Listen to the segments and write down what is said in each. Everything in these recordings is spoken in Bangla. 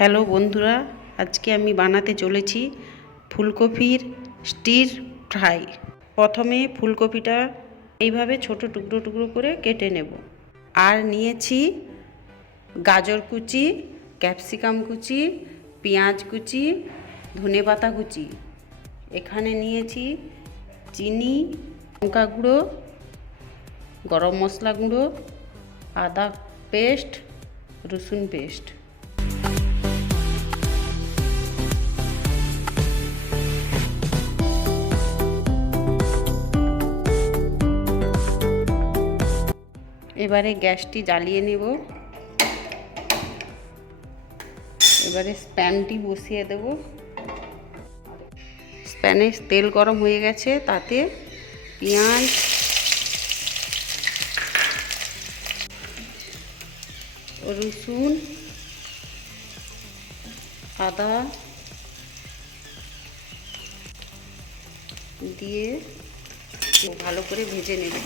হ্যালো বন্ধুরা, আজকে আমি বানাতে চলেছি ফুলকপির স্টির ফ্রাই। প্রথমে ফুলকপিটা এইভাবে ছোট টুকরো টুকরো করে কেটে নেব। আর নিয়েছি গাজর কুচি, ক্যাপসিকাম কুচি, পেঁয়াজ কুচি, ধনেপাতা কুচি। এখানে নিয়েছি চিনি, লঙ্কা গুঁড়ো, গরম মশলা গুঁড়ো, আদা পেস্ট, রসুন পেস্ট। এবারে গ্যাসটি জ্বালিয়ে নেব। এবারে প্যানটি বসিয়ে দেব। প্যানে তেল গরম হয়ে গেছে, তাতে পেঁয়াজ, রসুন, আদা দিয়ে ভালো করে ভেজে নেব।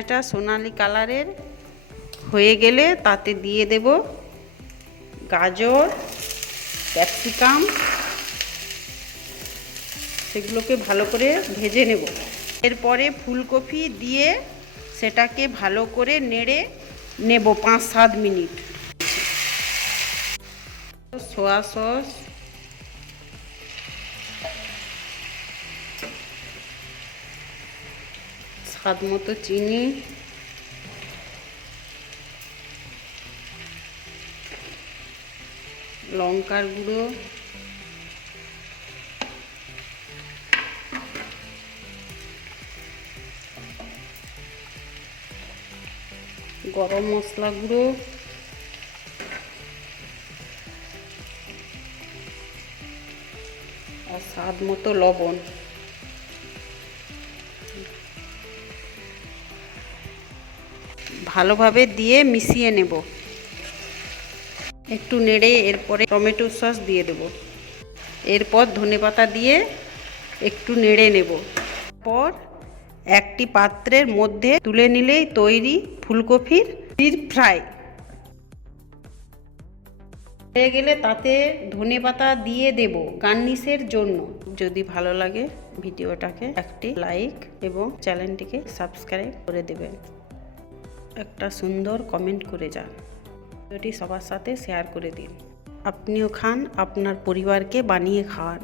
এটা সোনালি কালারের হয়ে গেলে তাতে দিয়ে দেব গাজর, ক্যাপসিকাম, সেগুলোকে ভালো করে ভেজে নেব। এরপরে ফুলকপি দিয়ে সেটাকে ভালো করে নেড়ে নেব 5-7 মিনিট। সোয়া সস, স্বাদ মতো চিনি, লঙ্কার গুঁড়ো, গরম মশলা গুঁড়ো, আর স্বাদ মতো লবণ। ভালোভাবে দিয়ে মিশিয়ে নেব। একটু নেড়ে এরপরে টমেটো সস দিয়ে দেব। এরপর ধনেপাতা দিয়ে একটু নেড়ে নেব। পর একটি পাত্রের মধ্যে তুলে নিলেই তৈরি ফুলকপির স্টির ফ্রাই। হয়ে গেলে তাতে ধনেপাতা দিয়ে দেব গার্নিশের জন্য। যদি ভালো লাগে ভিডিওটাকে একটি লাইক এবং চ্যানেলটিকে সাবস্ক্রাইব করে দেবেন। একটা সুন্দর কমেন্ট করে যান। ভিডিওটি সবার সাথে শেয়ার করে দিন। আপনিও খান, আপনার পরিবারকে বানিয়ে খাওয়ান।